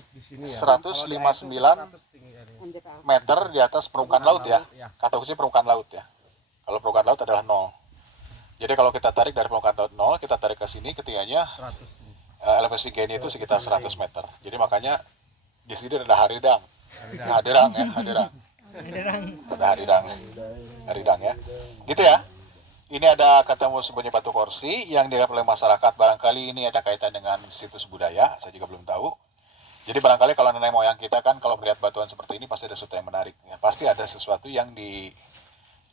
di sini ya. 159 meter di atas permukaan laut ya. Kata kunci permukaan laut ya. Kalau permukaan laut adalah 0. Jadi kalau kita tarik dari permukaan laut 0, kita tarik ke sini, ketinggiannya elevasi gain itu sekitar 100 meter. Jadi makanya di sini ada haridang. Hadirang ya, hadirang. Ada haridang ya. Gitu ya. Ini ada ketemu sebenarnya batu korsi yang dianggap oleh masyarakat, barangkali ini ada kaitan dengan situs budaya, saya juga belum tahu. Jadi barangkali kalau nenek moyang kita kan kalau melihat batuan seperti ini pasti ada sesuatu yang menarik, ya, pasti ada sesuatu yang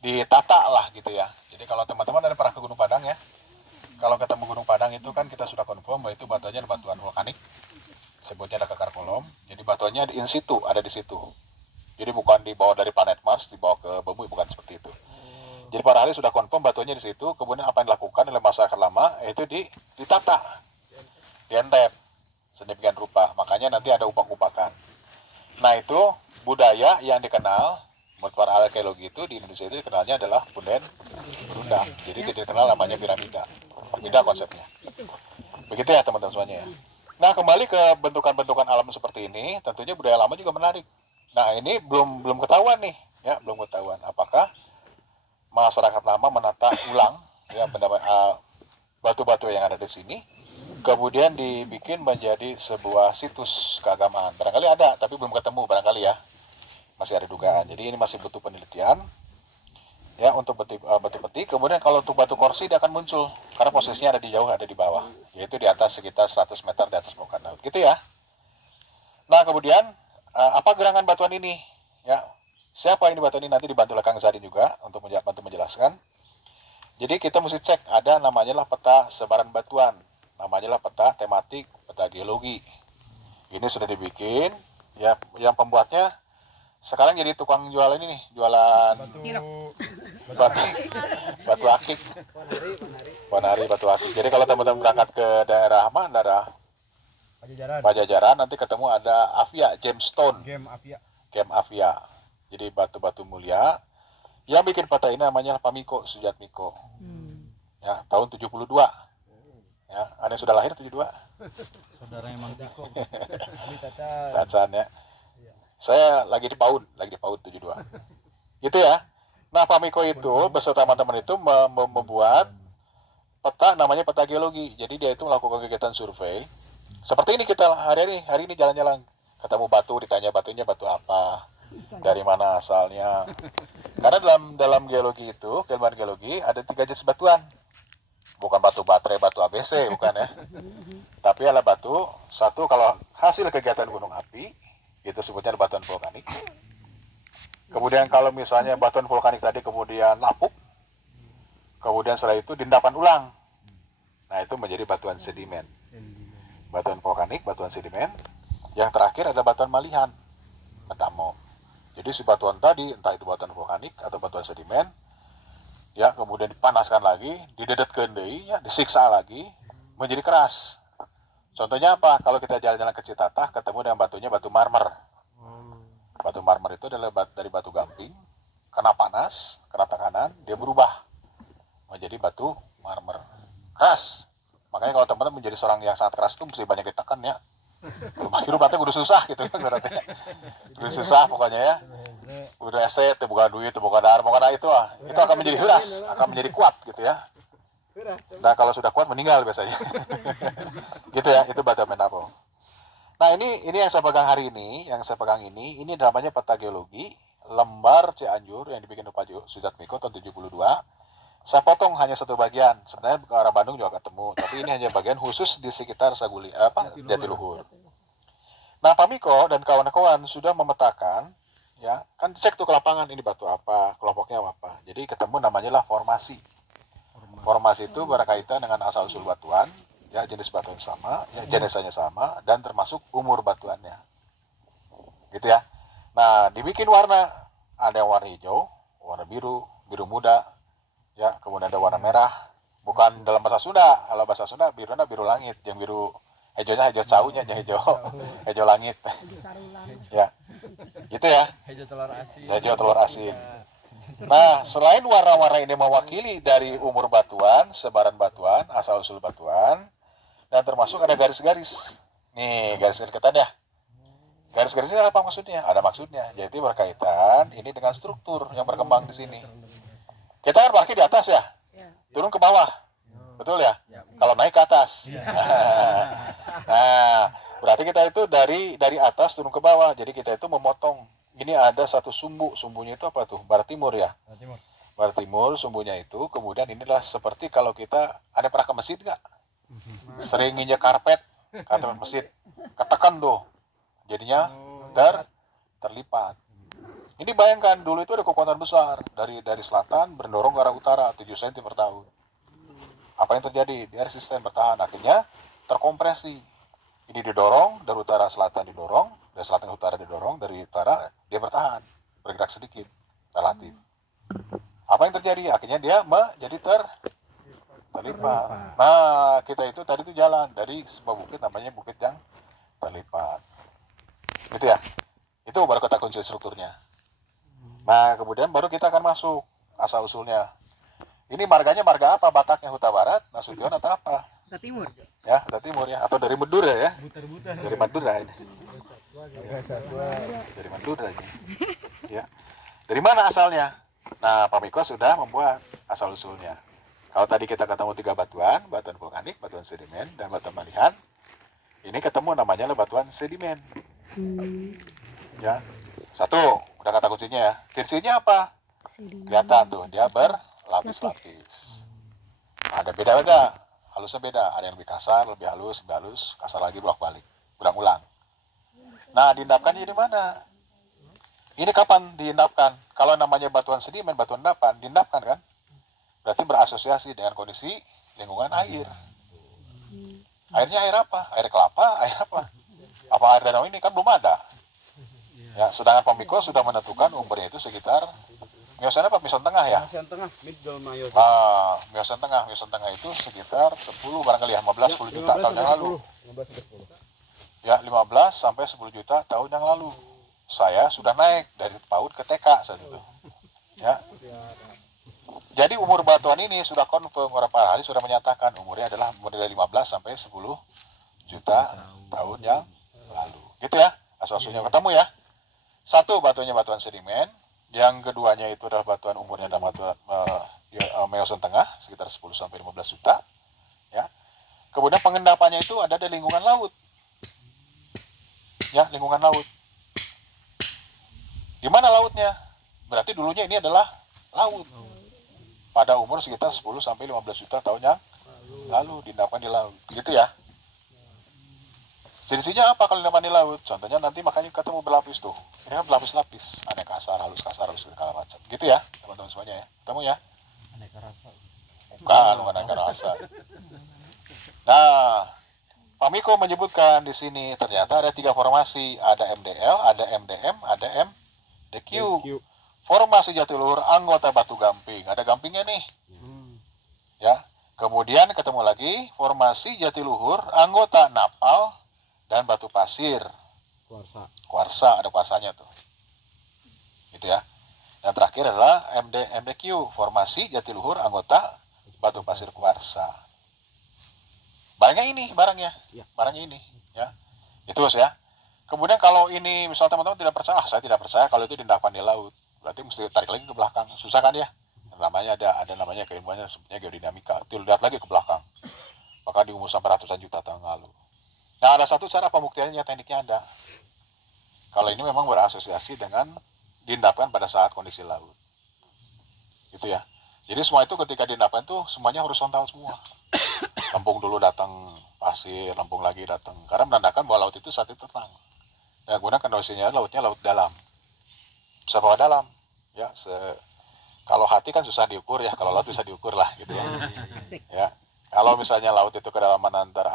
ditata lah gitu ya. Jadi kalau teman-teman ada pernah ke Gunung Padang ya, kalau ketemu Gunung Padang itu kan kita sudah confirm bahwa itu batuannya ada batuan vulkanik, sebutnya ada kekar kolom. Jadi batuannya in situ, ada di situ. Jadi bukan dibawa dari planet Mars, dibawa ke bumi, bukan seperti itu. Jadi para ahli sudah confirm batuannya di situ. Kemudian apa yang dilakukan oleh masyarakat lama itu ditata, dientep sedemikian rupa. Makanya nanti ada upak-upakan. Nah itu budaya yang dikenal menurut para arkeologi itu di Indonesia itu dikenalnya adalah punden berundang. Jadi tidak dikenal namanya piramida. Berbeda konsepnya. Begitu ya teman-teman semuanya ya. Nah kembali ke bentukan-bentukan alam seperti ini, tentunya budaya lama juga menarik. Nah ini belum ketahuan nih, ya belum ketahuan. Apakah masyarakat lama menata ulang ya batu-batu yang ada di sini, kemudian dibikin menjadi sebuah situs keagamaan. Barangkali ada, tapi belum ketemu barangkali ya, masih ada dugaan. Jadi ini masih butuh penelitian ya untuk batu peti. Kemudian kalau untuk batu korsi dia akan muncul karena posisinya ada di jauh, ada di bawah, yaitu di atas sekitar 100 meter di atas permukaan laut, gitu ya. Nah kemudian apa gerangan batuan ini ya? Siapa yang dibantu ini nanti dibantu oleh Kang Zari juga untuk bantu menjelaskan. Jadi kita mesti cek, ada namanya lah peta sebaran batuan, namanya lah peta tematik, peta geologi. Ini sudah dibikin, ya yang pembuatnya sekarang jadi tukang jualan ini nih, jualan batu akik, ponari batu akik. Jadi kalau teman-teman berangkat ke daerah mana, daerah Pajajaran, nanti ketemu ada Avia, gemstone, Gem Avia. Jadi batu-batu mulia. Yang bikin peta ini namanya Pamiko Sujatmiko. Ya, tahun 72. Ya, ada yang sudah lahir 72. Saudara emang Tiko. Tacan ya. Saya lagi di PAUD 72. Gitu ya. Nah, Pamiko itu beserta teman-teman itu membuat peta namanya peta geologi. Jadi dia itu melakukan kegiatan survei. Seperti ini kita hari ini jalan-jalan. Ketemu batu, ditanya batunya batu apa, dari mana asalnya. Karena dalam geologi itu, keilmuan geologi ada 3 jenis batuan. Bukan batu baterai, batu ABC, bukan ya. Tapi ada batu, satu kalau hasil kegiatan gunung api, itu sebutnya batuan vulkanik. Kemudian kalau misalnya batuan vulkanik tadi kemudian lapuk, kemudian setelah itu diendapan ulang. Nah itu menjadi batuan sedimen. Batuan vulkanik, batuan sedimen. Yang terakhir ada batuan malihan, metamo. Jadi si batuan tadi, entah itu batuan vulkanik atau batuan sedimen, ya kemudian dipanaskan lagi, didedetkeun deui, ya, disiksa lagi, menjadi keras. Contohnya apa? Kalau kita jalan-jalan ke Citatah, ketemu dengan batunya batu marmer. Batu marmer itu adalah dari batu gamping, kena panas, kena tekanan, dia berubah menjadi batu marmer. Keras. Makanya kalau teman-teman menjadi seorang yang sangat keras itu mesti banyak ditekan ya. Hidup nanti udah susah gitu kan berarti. Udah susah pokoknya ya. Udah eset, bukan duit, bukan darah, pokoknya itu itu akan menjadi keras, akan menjadi kuat gitu ya. Nah kalau sudah kuat meninggal biasanya. Gitu ya, itu batu menapo. Nah ini yang saya pegang hari ini, ini namanya peta geologi lembar Cianjur yang dibikin oleh Pak Sujatmiko tahun 72. Saya potong hanya satu bagian, sebenarnya ke arah Bandung juga ketemu, tapi ini hanya bagian khusus di sekitar Jatiluhur. Nah Pamiko dan kawan-kawan sudah memetakan, ya kan cek tuh ke lapangan ini batu apa, kelompoknya apa. Jadi ketemu namanya lah formasi. Formasi itu berkaitan dengan asal usul batuan, ya jenis batuan sama, ya jenisnya sama, dan termasuk umur batuannya. Gitu ya. Nah dibikin warna, ada yang warna hijau, warna biru, biru muda. Ya, kemudian ada warna merah, bukan dalam bahasa Sunda. Kalau bahasa Sunda biru langit, yang biru hijaunya hijau caunya, hijau langit. Ya, gitu ya. Hijau telur asin. Nah, selain warna-warna ini mewakili dari umur batuan, sebaran batuan, asal usul batuan, dan termasuk ada garis-garis. Nih, garis-garis kelihatan ya. Garis-garisnya apa maksudnya? Ada maksudnya. Jadi berkaitan ini dengan struktur yang berkembang di sini. Kita kan parkir di atas ya, turun ke bawah, betul ya? Kalau naik ke atas. Nah, berarti kita itu dari atas turun ke bawah. Jadi kita itu memotong. Ini ada satu sumbunya itu apa tuh? Barat timur ya. Barat timur sumbunya itu. Kemudian inilah seperti kalau kita ada pernah ke masjid nggak? Sering nginjek karpet masjid, ketekan tuh. Jadinya terlipat. Ini bayangkan dulu itu ada kekuatan besar dari selatan mendorong ke arah utara 7 cm per tahun. Apa yang terjadi? Dia resisten bertahan, akhirnya terkompresi. Ini didorong dari utara selatan didorong, dari selatan ke utara didorong, dari utara dia bertahan, bergerak sedikit relatif. Apa yang terjadi? Akhirnya dia menjadi terlipat. Nah, kita itu tadi itu jalan dari sebuah bukit namanya bukit yang terlipat. Gitu ya. Itu baru kata kunci strukturnya. Nah, kemudian baru kita akan masuk asal usulnya. Ini marganya marga apa? Bataknya Huta Barat, Nasution atau apa? Huta Timur. Ya, Huta Timur ya, atau dari Madura ya? Dari Madura ini. Dari Madura ini. Ya. Dari mana asalnya? Nah, Pak Miko sudah membuat asal usulnya. Kalau tadi kita ketemu 3 batuan vulkanik, batuan sedimen, dan batuan malihan. Ini ketemu namanya batuan sedimen. Ya, satu, udah kata kuncinya ya. Ciri-cirinya apa? Kelihatan tuh, dia berlapis-lapis. Ada beda-beda, halusnya beda. Ada yang lebih kasar, lebih halus, kasar lagi, bolak-balik, ulang-ulang. Nah, diendapkannya di mana? Ini kapan diendapkan? Kalau namanya batuan sedimen, batuan endapan, diendapkan kan? Berarti berasosiasi dengan kondisi lingkungan air. Airnya air apa? Air kelapa? Air apa? Apa air danau ini? Kan belum ada. Ya, sedangkan Pak Miko sudah menentukan umurnya itu sekitar Miosen apa? Miosen tengah ya? Miosen tengah, middle Miosen. Miosen tengah itu sekitar 10 barangkali ya, 15-10 juta tahun yang lalu. 15-10. Ya, 15 sampai 10 juta tahun yang lalu. Saya sudah naik dari PAUD ke TK saat itu. Ya. Jadi umur batuan ini sudah confirm, orang para ahli sudah menyatakan umurnya adalah umur dari 15 sampai 10 juta tahun yang lalu. Gitu ya, asal-usulnya ketemu ya. Satu, batuannya batuan sedimen. Yang keduanya itu adalah batuan umurnya adalah batuan Miosen tengah sekitar 10 sampai 15 juta. Ya. Kemudian pengendapannya itu ada di lingkungan laut. Ya, lingkungan laut. Di mana lautnya? Berarti dulunya ini adalah laut. Pada umur sekitar 10 sampai 15 juta tahun yang lalu diendapkan di laut. Gitu ya. Jenisnya apa kalau diendapkan di laut? Contohnya nanti makanya ketemu berlapis tuh. Ini kan berlapis-lapis, aneka kasar, halus segala macam. Gitu ya, teman-teman semuanya ya. Ketemu ya. Aneka rasa. Bukan aneka rasa. Nah, Pak Miko menyebutkan di sini ternyata ada 3 formasi, ada MDL, ada MDM, ada MDQ. Formasi Jatiluhur anggota Batu Gamping, ada gampingnya nih. Ya. Kemudian ketemu lagi formasi Jatiluhur anggota Napal dan Batu Pasir. Kuarsa, ada kuarsanya tuh. Gitu ya. Dan terakhir adalah MDQ, formasi Jatiluhur anggota Batu Pasir Kuarsa. Barangnya ini, barangnya ini, ya. Itu ya. Kemudian kalau ini misalnya teman-teman tidak percaya, saya tidak percaya kalau itu diendapkan di laut. Berarti mesti tarik lagi ke belakang. Susah kan ya? Namanya ada namanya keilmuannya sebenarnya geodinamika. Lihat lagi ke belakang. Maka di umur sampai ratusan juta tahun lalu. Nah, ada satu cara pembuktiannya, tekniknya ada. Kalau ini memang berasosiasi dengan diendapkan pada saat kondisi laut. Gitu ya. Jadi semua itu ketika diendapkan tuh semuanya horizontal semua. Lempung dulu datang pasir, lempung lagi datang. Karena menandakan bahwa laut itu saat itu tenang. Ya, gunakan kondisinya lautnya laut dalam. Seberapa dalam? Ya, kalau hati kan susah diukur ya, kalau laut bisa diukur lah gitu ya. Ya. Kalau misalnya laut itu kedalaman antara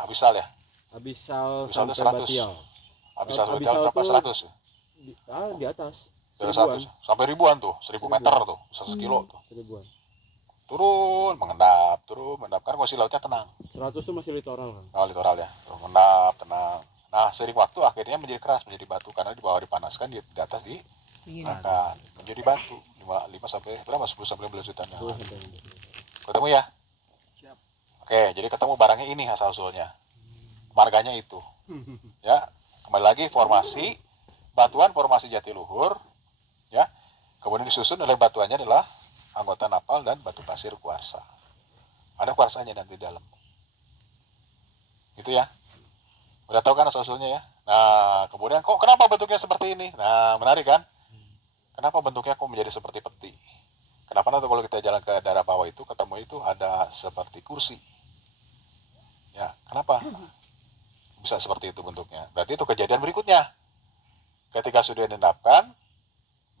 abisal ya? Abisal Abisal sampai itu 100. Batial. Abisal sampai Abisal berapa? 100 ya? Di atas. Dari 100 sampai ribuan tuh, 1000 meter tuh, 1 kilo tuh. Ribuan. Turun, mengendap kan kondisi lautnya tenang. 100 tuh masih litoral kan? Oh, litoral ya. Mengendap, tenang. Nah, seiring waktu akhirnya menjadi keras, menjadi batu karena di bawah dipanaskan, di atas akan menjadi batu. 5 sampai berapa? 10 sampai 15 juta yang lalu. Ketemu ya? Oke, jadi ketemu barangnya ini asal usulnya. Marganya itu. Ya. Kembali lagi formasi batuan formasi Jatiluhur, ya. Kemudian disusun oleh batuannya adalah anggota napal dan batu pasir kuarsa. Ada kuarsanya nanti di dalam. Gitu ya. Udah tahu kan asal-usulnya ya. Nah, kemudian kok kenapa bentuknya seperti ini? Nah, menarik kan? Kenapa bentuknya kok menjadi seperti peti? Kenapa nanti kalau kita jalan ke daerah bawah itu ketemu itu ada seperti kursi? Ya, kenapa? Bisa seperti itu bentuknya. Berarti itu kejadian berikutnya. Ketika sudah diendapkan,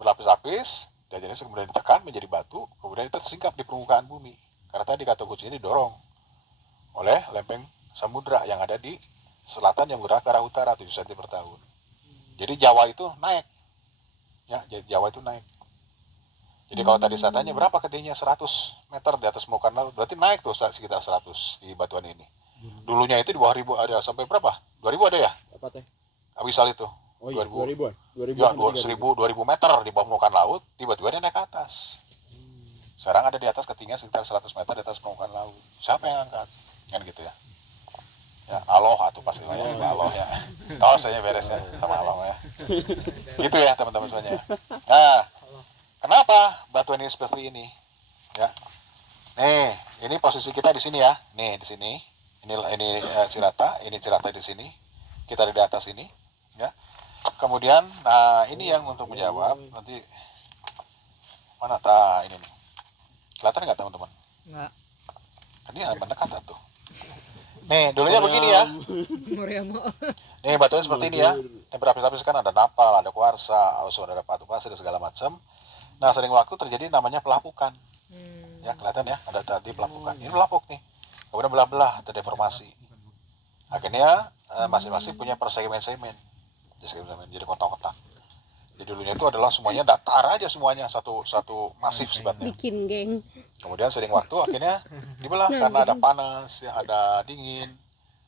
berlapis-lapis, dan jenis kemudian ditekan menjadi batu, kemudian itu tersingkap di permukaan bumi. Karena tadi kata kuncinya didorong oleh lempeng samudra yang ada di selatan yang bergerak ke arah utara 7 cm per tahun. Jadi Jawa itu naik. Ya, jadi Jawa itu naik. Jadi kalau tadi saya tanya berapa ketingginya 100 meter di atas permukaan laut, berarti naik tuh sekitar 100 di batuan ini. Dulunya itu di bawah 1000 ada sampai berapa? 2000 ada ya? Apa teh? Abisal itu. Oh iya, 2000-an. 2000 Ya, sampai 1000 2000 meter di bawah permukaan laut, tiba-tiba dia naik ke atas. Sekarang ada di atas ketinggian sekitar 100 meter di atas permukaan laut. Siapa yang angkat? Kan gitu ya. Ya, aloha tuh pastinya ya, aloha ya. Oh, saya beres ya sama aloha ya. Gitu ya teman-teman semuanya. Nah, kenapa batuan ini seperti ini? Ya. Nih, ini posisi kita di sini ya. Nih, di sini. Ini Cirata, ini Cirata di sini. Kita di atas ini, ya. Kemudian, nah ini yang untuk menjawab nanti mana ini nih. Kelihatan nggak teman-teman? Nggak. Ini mendekat tuh. Nih, dulunya begini ya. Nih batunya seperti ini ya. Ini berlapis-lapis kan ada napal, ada kuarsa, ada batu pasir segala macam. Nah, sering waktu terjadi namanya pelapukan. Ya, kelihatan ya, ada tadi pelapukan. Ini pelapuk nih. Kemudian belah-belah, ada deformasi. Akhirnya masing-masing punya persegmen-segmen. Jadi kotak-kotak. Jadi dulunya itu adalah semuanya datar aja semuanya, satu masif sifatnya. Bikin geng. Kemudian sering waktu akhirnya dibelah karena ada panas, ya, ada dingin,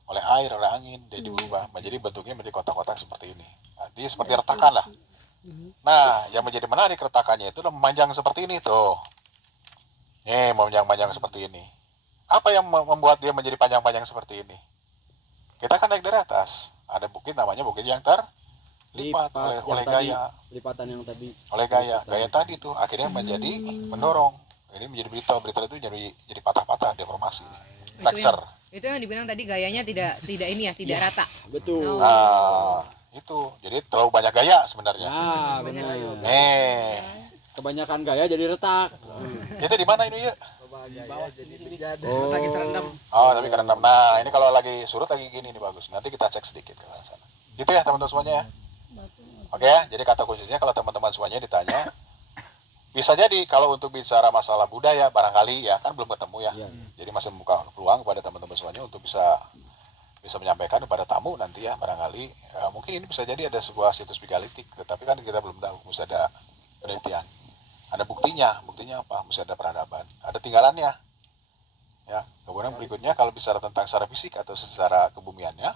oleh air, oleh angin, jadi berubah menjadi bentuknya menjadi kotak-kotak seperti ini. Jadi seperti retakan lah. Nah, yang menjadi menarik retakannya itu memanjang seperti ini tuh. Memanjang-panjang seperti ini. Apa yang membuat dia menjadi panjang-panjang seperti ini? Kita kan naik dari atas, ada bukit namanya bukit yang terlipat oleh gaya. Lipatan yang tadi. Oleh gaya tadi tuh akhirnya menjadi mendorong. Ini menjadi berita itu jadi patah-patah, deformasi, fracture. Itu yang dibilang tadi gayanya tidak ini ya, tidak rata. Betul. Nah, itu jadi terlalu banyak gaya sebenarnya. Nah, benar. Kebanyakan Kebanyakan gaya jadi retak. Kita di mana ini ya? Oh. Lagi terendam. Oh, tapi kerendam. Nah, ini kalau lagi surut lagi gini nih bagus. Nanti kita cek sedikit ke sana. Gitu ya teman-teman semuanya ya. Oke ya, jadi kata kuncinya kalau teman-teman semuanya ditanya, bisa jadi kalau untuk bicara masalah budaya barangkali ya kan belum ketemu ya. Iya. Jadi masih membuka peluang kepada teman-teman semuanya untuk bisa menyampaikan kepada tamu nanti ya barangkali mungkin ini bisa jadi ada sebuah situs megalitik, tetapi kan kita belum tahu, mesti ada penelitian. Ada buktinya apa? Mesti ada peradaban, ada tinggalannya. Ya, kemudian berikutnya kalau bicara tentang secara fisik atau secara kebumiannya,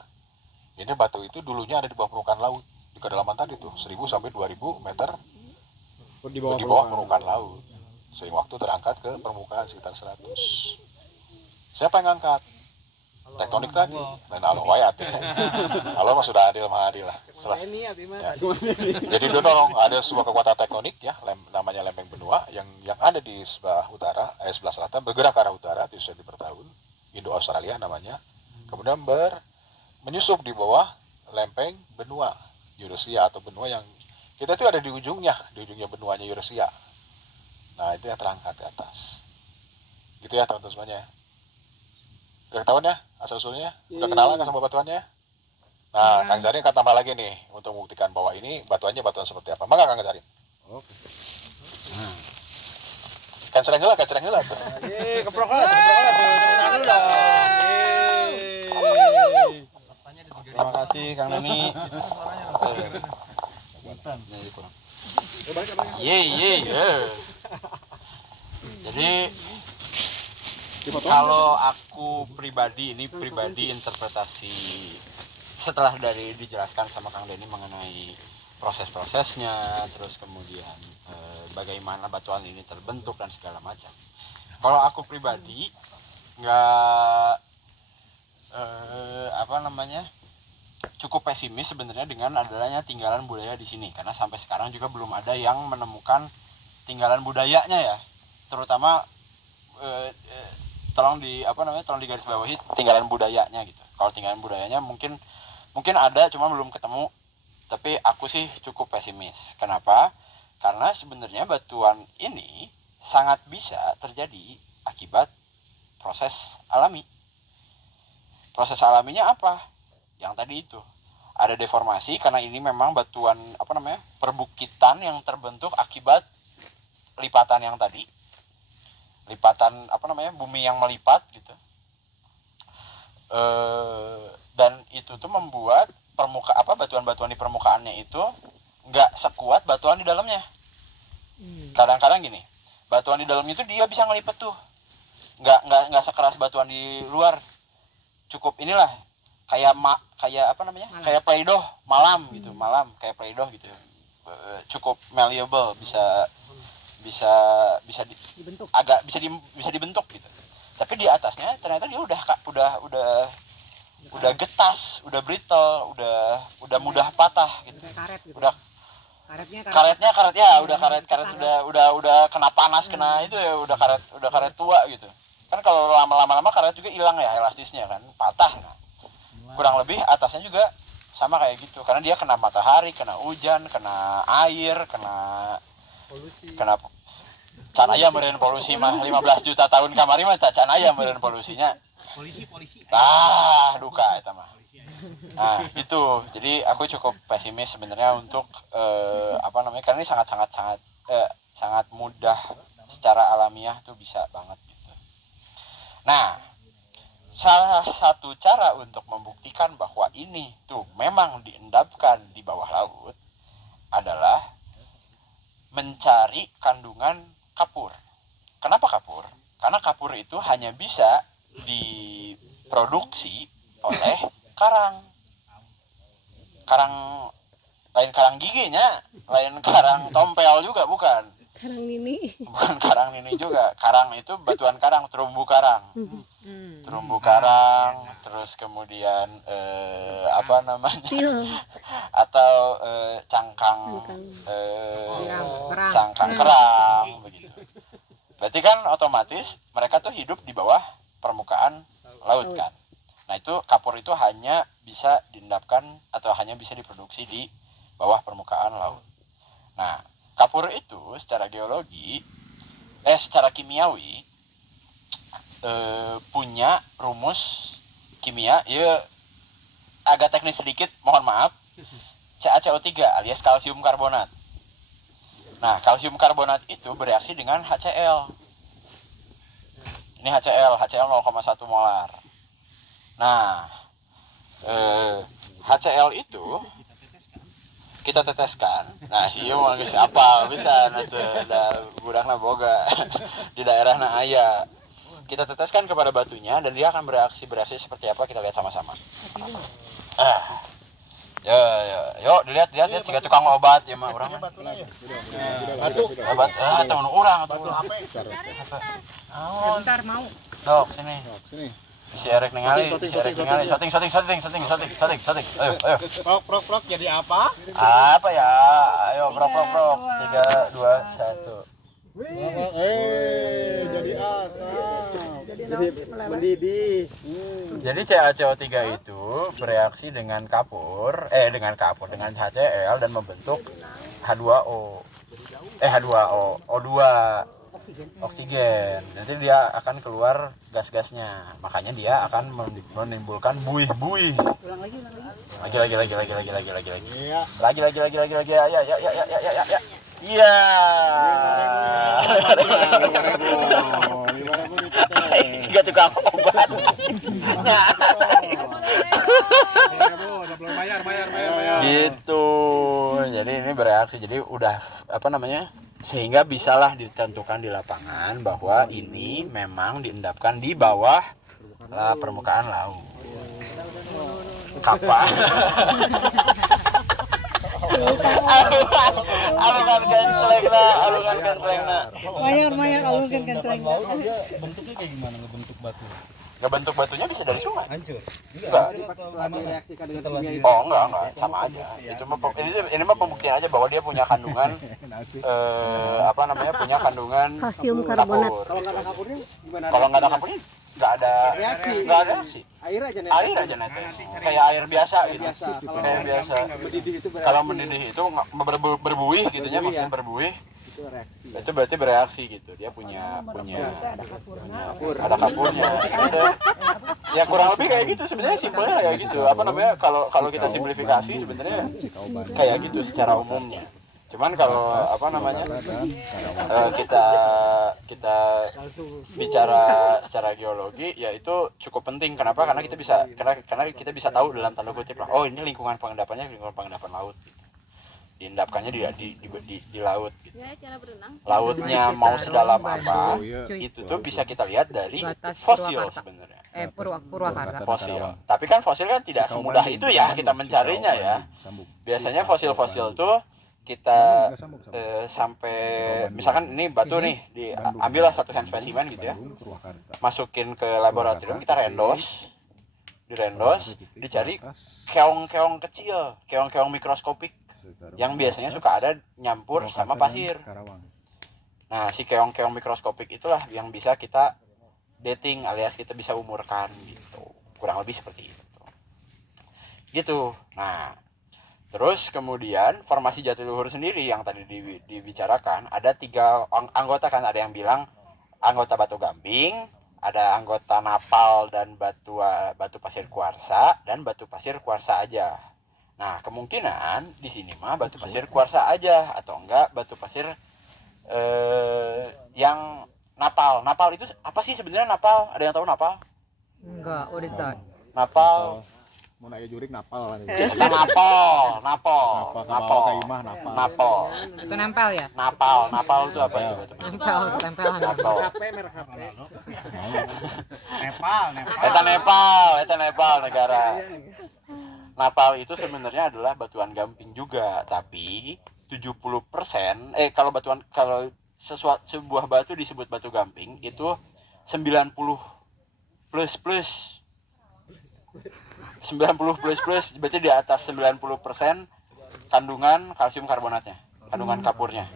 ini batu itu dulunya ada di bawah permukaan laut, di kedalaman tadi tuh 1000 sampai 2000 meter Di di bawah permukaan laut. Sering waktu terangkat ke permukaan sekitar 100. Siapa yang ngangkat? Tektonik tadi. Dan alo wayat ya. Alo mah sudah adil lah. Ya. Jadi dulu ada sebuah kekuatan tektonik ya, namanya lempeng benua yang ada di sebelah utara, sebelah selatan bergerak ke arah utara 7 cm per tahun. Indo-Australia namanya. Kemudian menyusup di bawah lempeng benua Eurasia atau benua yang kita itu ada di ujungnya benuanya Eurasia. Nah, itu yang terangkat ke atas. Gitu ya teman-teman semuanya. Udah ketahuan ya asal-usulnya? Udah kenalan kan sama batuannya? Nah, Kang Zarin akan tambah lagi nih untuk membuktikan bahwa ini batuannya batuan seperti apa. Maka Kang Zarin. Oke. Kan serang heula tuh. Keprok lah tuh. Dulu dong. Terima kasih Kang Neni. Jadi kalau aku pribadi interpretasi setelah dari dijelaskan sama Kang Denny mengenai proses-prosesnya, terus kemudian bagaimana batuan ini terbentuk dan segala macam. Kalau aku pribadi nggak cukup pesimis sebenarnya dengan adanya tinggalan budaya di sini, karena sampai sekarang juga belum ada yang menemukan tinggalan budayanya ya, terutama tolong digarisbawahi tinggalan budayanya gitu. Kalau tinggalan budayanya mungkin ada, cuma belum ketemu. Tapi aku sih cukup pesimis. Kenapa? Karena sebenarnya batuan ini sangat bisa terjadi akibat proses alami. Proses alaminya apa? Yang tadi itu ada deformasi, karena ini memang batuan perbukitan yang terbentuk akibat lipatan yang tadi, lipatan bumi yang melipat gitu. Dan itu tuh membuat batuan-batuan di permukaannya itu nggak sekuat batuan di dalamnya. Kadang-kadang gini, batuan di dalamnya itu dia bisa ngelipet tuh, nggak sekeras batuan di luar. Cukup inilah kayak playdoh malam gitu, kayak playdoh gitu, cukup malleable, bisa Dibentuk. agak bisa dibentuk gitu. Tapi di atasnya ternyata dia udah getas, udah brittle, udah mudah patah gitu. Kayak karet gitu. Udah udah kena panas, kena itu ya, udah karet tua gitu. Kan kalau lama-lama karet juga hilang ya elastisnya kan, patah. Nah, kurang lebih atasnya juga sama kayak gitu, karena dia kena matahari, kena hujan, kena air, kena can aya meureun polusi mah 15 juta tahun kamari mah can aya meureun polusinya. Polisi. Duka eta mah. Nah, itu. Jadi aku cukup pesimis sebenarnya untuk karena ini sangat mudah secara alamiah tuh bisa banget gitu. Nah, salah satu cara untuk membuktikan bahwa ini tuh memang diendapkan di bawah laut adalah mencari kandungan kapur. Kenapa kapur? Karena kapur itu hanya bisa diproduksi oleh karang. Lain karang giginya, lain karang tompel juga bukan. Karang nini. Bukan karang nini juga. Karang itu batuan karang, terumbu karang. Terumbu karang, terus kemudian atau cangkang kerang begitu. Berarti kan otomatis mereka tuh hidup di bawah permukaan laut kan. Nah, itu kapur itu hanya bisa diendapkan atau hanya bisa diproduksi di bawah permukaan laut. Nah, kapur itu secara kimiawi punya rumus kimia, ya agak teknis sedikit, mohon maaf. CaCO3 alias kalsium karbonat. Nah, kalsium karbonat itu bereaksi dengan HCl. Ini HCl 0,1 molar. Nah, HCl itu kita teteskan. Nah, sieu mah geus apal bisa nanti da budakna boga di daerahna aya. Kita teteskan kepada batunya dan dia akan bereaksi seperti apa, kita lihat sama-sama. Yuk dilihat jika tukang obat ya mah urang. Obat tahun urang atuh. Bentar mau. Dok, sini. Si Erek ningali, shooting. Ayo. Prok jadi apa? Apa ya? Ayo prok. 3 2 1. Jadi mendidih. Jadi CaCO3 itu bereaksi dengan dengan HCl dan membentuk H2O. O2. Oksigen. Nanti dia akan keluar gas-gasnya. Makanya dia akan menimbulkan buih-buih. Lagi. Ya. Iya. Jika tukang obat. Bayar. Gitu. Jadi ini bereaksi. Jadi udah sehingga bisalah ditentukan di lapangan bahwa ini memang diendapkan di bawah permukaan laut. Kapan? Alungan kencelengna. Mayar alungan kencelengna. Bentuknya kayak gimana ngebentuk batu? nggak bentuk batunya bisa dari sungai. Hancur. Enggak. Setelah dia Oh enggak, sama aja. Itu mah ini mah pembuktian aja bahwa dia punya kandungan punya kandungan Kalsium karbonat. kapur. Kalau nggak ada kapurnya gimana? Kalau nggak ada kapurnya nggak ada Reaksi. nggak ada reaksi. Air aja Air aja netes. Kayak air biasa gitu. Kayak biasa. Mendidih itu berarti Kalau mendidih itu berbuih gitunya, Berbuih, maksudnya ya. berbuih. itu reaksi. Itu berarti bereaksi gitu. Dia punya ada kapurnya gitu. Ya kurang lebih kayak gitu sebenarnya, simpelnya kayak gitu. Kalau kita simplifikasi sebenarnya kayak gitu secara umumnya. Cuman kalau kita bicara secara geologi, ya itu cukup penting. Kenapa? Karena kita bisa tahu dalam tanda kutip lah, oh ini lingkungan pengendapannya lingkungan pengendapan laut gitu. Diendapkannya di laut gitu. Ya, cara berenang. Lautnya mau sedalam apa, itu tuh bisa kita lihat dari Batas fosil Purwakarta. sebenarnya. Purwakarta. Fosil. Tapi kan fosil kan tidak semudah itu ya kita mencarinya ya. Biasanya fosil-fosil tuh kita sampai misalkan ini batu nih, diambillah satu hand specimen gitu ya, masukin ke laboratorium, kita direndos, dicari keong-keong kecil, keong-keong mikroskopik yang biasanya suka ada nyampur sama pasir. Nah, si keong-keong mikroskopik itulah yang bisa kita dating alias kita bisa umurkan gitu. Kurang lebih seperti itu. Gitu. Nah, terus kemudian formasi Jatiluhur sendiri yang tadi dibicarakan, ada 3 anggota kan, ada yang bilang anggota batu gamping, ada anggota napal dan batu pasir kuarsa, dan batu pasir kuarsa aja. Nah, kemungkinan di sini mah batu pasir kuarsa aja atau enggak batu pasir yang napal. Napal itu apa sih sebenarnya napal? Ada yang tahu napal? Enggak, what is that? Napal. Mau nanya jurik napal kan. Napal. Kaimah napal. Napal. Itu nempel ya? Napal itu apa itu? Tempelan. Napal. HP merek HP. Eta Nepal negara. Napal itu sebenarnya adalah batuan gamping juga, tapi 70% kalau sebuah batu disebut batu gamping itu 90 plus 90 plus berarti di atas 90% kandungan kalsium karbonatnya, kandungan kapurnya.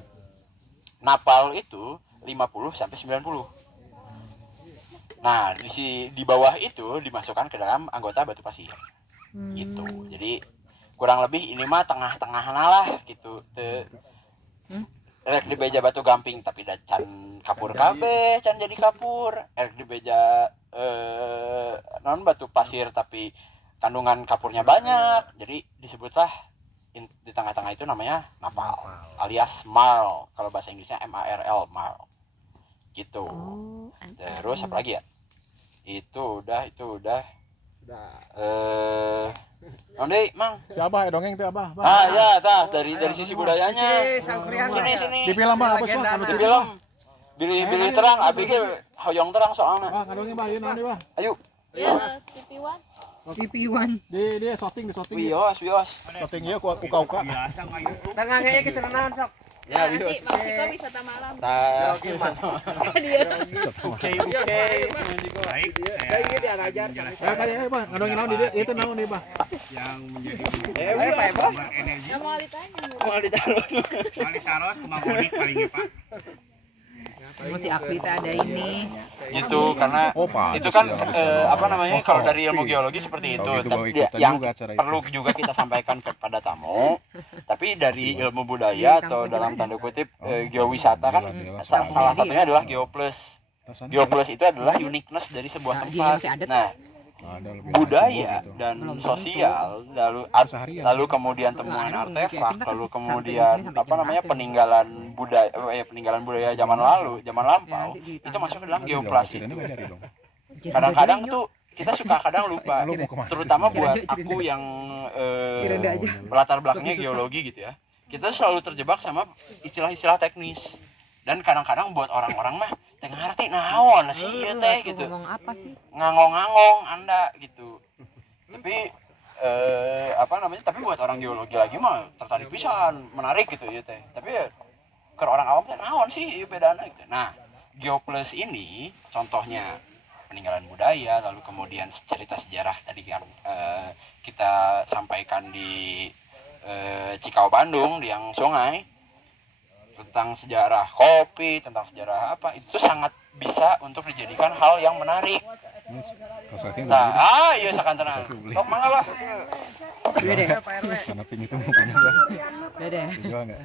Napal itu 50 sampai 90. Nah, di bawah itu dimasukkan ke dalam anggota batu pasir. Gitu. Jadi kurang lebih ini mah tengah-tengah lah gitu. Rek di beja batu gamping tapi da can kapur kabeh, can jadi kapur. Rek di beja non batu pasir tapi kandungan kapurnya banyak. Jadi disebutlah di tengah-tengah itu namanya napal alias marl. Kalau bahasa Inggrisnya MARL, marl. Gitu. Terus apa lagi ya? Itu udah. Onde, Mang. Siapa dongeng teh Abah? Ya, dari sisi budayanya. Sini. Di film mah apa sih? Di film. Bilih terang, abi ge hoyong terang soalna. Ngadongeng Bah, ieu naon Bah? Ayo. Ya, TV1. TV1. Di shooting. Wios. Shooting ieu ku uka-uka. Tengahnya kita naon sok. Ya, Nanti Maksiko wisata malam. Dia. Oke. Baik. Kayak dia ajar. Kali Bah, ngadongeng naon di dieu? Itu naon di Bah? Yang menjadi energi. Nggak mau ditanya. Taros kemampuan paling Pak. Masih aktif ada ini. Gitu karena itu kan kalau dari ilmu geologi seperti itu, tapi yang perlu juga kita sampaikan kepada tamu. Tapi dari ilmu budaya atau dalam tanda kutip geowisata kan salah satunya adalah geoplus. Geoplus itu adalah uniqueness dari sebuah tempat. Nah, budaya dan sosial, lalu kemudian temuan artefak, lalu kemudian peninggalan budaya zaman lampau itu masuk ke dalam geoplas itu. Kadang-kadang tuh kita kadang lupa, terutama buat aku yang latar belakangnya geologi gitu ya, kita selalu terjebak sama istilah-istilah teknis, dan kadang-kadang buat orang-orang mah tengah ngerti naon sih ieu teh gitu. Ngomong apa sih? Ngangong-ngangong Anda gitu. Tapi tapi buat orang geologi lagi mah tertarik pisan, menarik gitu ya teh. Tapi ke orang awam teh naon sih ieu bedana gitu. Nah, geoplus ini contohnya peninggalan budaya, lalu kemudian cerita sejarah tadi kan kita sampaikan di Cikau Bandung di yang sungai, tentang sejarah kopi, tentang sejarah apa, itu sangat bisa untuk dijadikan hal yang menarik. Nah, iya sakantenan. Sok mangga lah. Udah deh. Karena ping itu punya lah. Udah deh. Jual nggak?